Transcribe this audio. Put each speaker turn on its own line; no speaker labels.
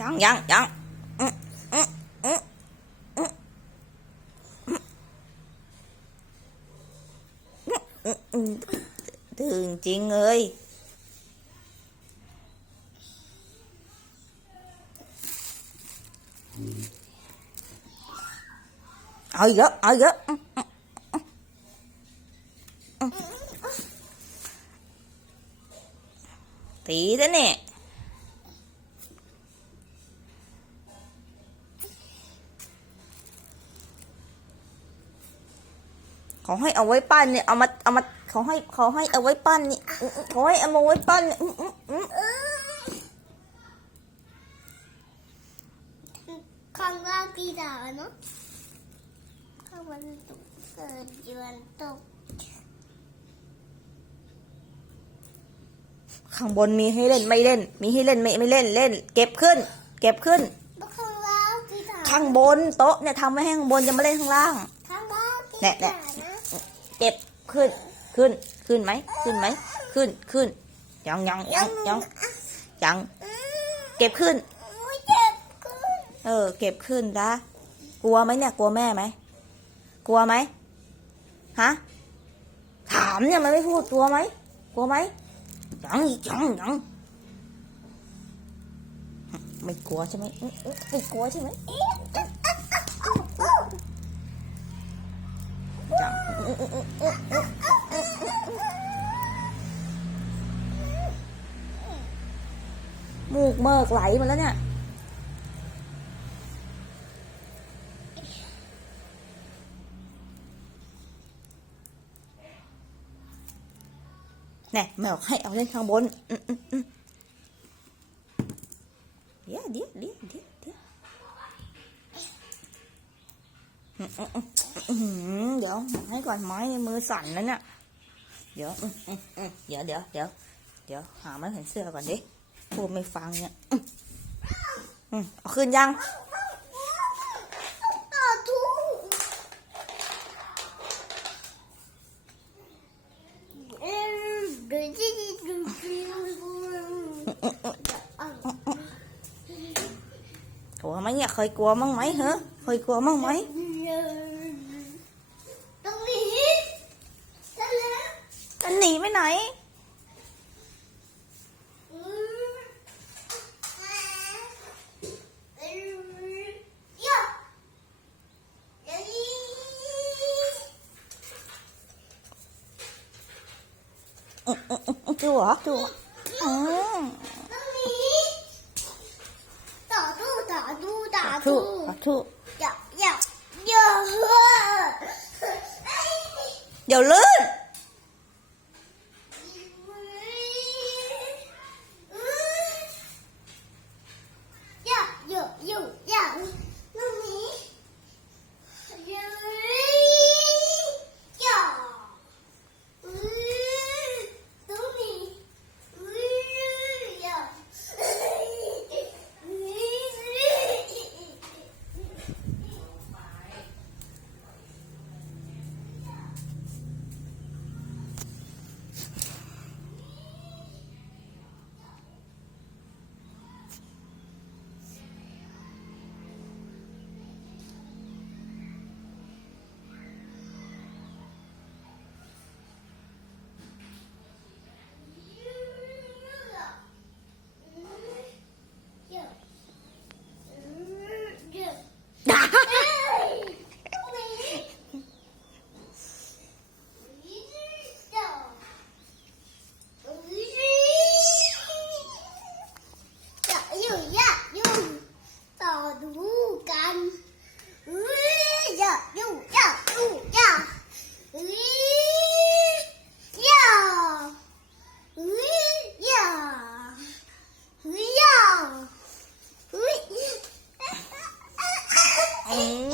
ยังยังยังอื้ออื้ออื้ออื้ออื้ออื้อดื้อจริงเลยเอาเยอะเอาเยอะอื้ออื้ออื้อตีซะเนี่ย เขา ให้เอาไว้ปั้นเนี่ยเอามาเอามาเขาให้เขาให้เอาไว้ปั้นนี่เขาให้เอามาไว้ปั้นเนี่ยอื้ออื้ออื้อ
ข้างล่างกีดาเนาะข้างบนตกเกิดยวนตก
ข้างบนมีให้เล่นไม่เล่น มีให้เล่นไม่ไม่เล่นเล่น เก็บขึ้น เก็บขึ้น
ข้างล่างกีดา
ข้างบนโต๊ะเนี่ยทำไว้ให้ข้างบนจะมาเล่นข้างล่าง
ข้างล่างกี
แน่
ดา
แน่
นะ
เก็บขึ้นขึ้นขึ้นไหมขึ้นไหมขึ้นขึ้นยังยังยังยังยังเก็บขึ้น
เอ
อ เก็บขึ้นนะกลัวไหมเนี่ย กลัวแม่ไหมกลัวไหมฮะถามเนี่ยมันไม่พูดกลัวไหมกลัวไหมยังอีกยังยังไม่กลัวใช่ไหมไม่กลัวใช่ไหมจัง อื้ออื้ออื้ออื้ออื้อมูกเมิกไหลมาแล้วเนี่ยแน่แม่บอกให้เอา ก่อนไม้ในมือสั่นนั่นน่ะเดี๋ยวเดี๋ยวเดี๋ยวเดี๋ยวเดี๋ยวหาไม้แขวนเสื้อก่อนดิพูดไม่ฟังเนี่ยอืมอืมเอาขึ้นยัง
ต่อทุเอ็มดูดิดูดิดูดิ
กลัวไหมเนี่ยเคยกลัวมั้งไหมเหรอเคยกลัวมั้งไหม
ตรงนี้นั่นแหละ
จะหนีไปไหน
อืมเอ็มเยอะอย่างนี้
อืมอืมอืมดูเหรอดูเหรออื เอ๊